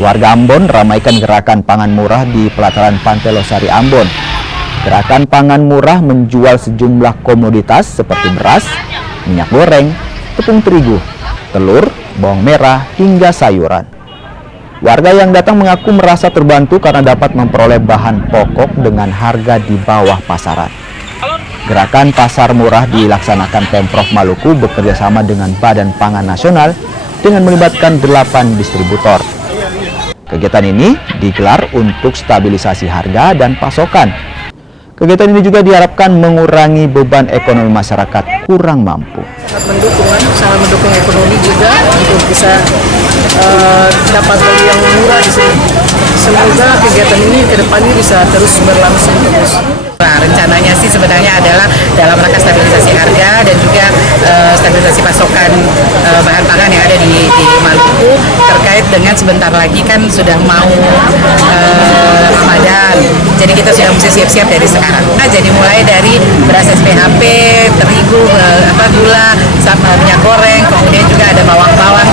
Warga Ambon ramaikan gerakan pangan murah di pelataran Pantai Losari Ambon. Gerakan pangan murah menjual sejumlah komoditas seperti beras, minyak goreng, tepung terigu, telur, bawang merah, hingga sayuran. Warga yang datang mengaku merasa terbantu karena dapat memperoleh bahan pokok dengan harga di bawah pasaran. Gerakan pasar murah dilaksanakan Pemprov Maluku bekerjasama dengan Badan Pangan Nasional dengan melibatkan 8 distributor. Kegiatan ini digelar untuk stabilisasi harga dan pasokan. Kegiatan ini juga diharapkan mengurangi beban ekonomi masyarakat kurang mampu. Sangat mendukung ekonomi juga untuk bisa dapat beli yang murah di sini. Semoga kegiatan ini ke depannya bisa terus berlangsung terus. Nah, rencananya sih sebenarnya adalah dalam rangka stabilisasi harga dan juga stabilisasi pasokan bahan pangan yang ada di Maluku, terkait dengan sebentar lagi kan sudah mau Ramadan. Jadi kita sudah mesti siap-siap dari sekarang. Nah, jadi mulai dari beras SPHP, terigu, gula, sama minyak goreng, kemudian juga ada bawang-bawang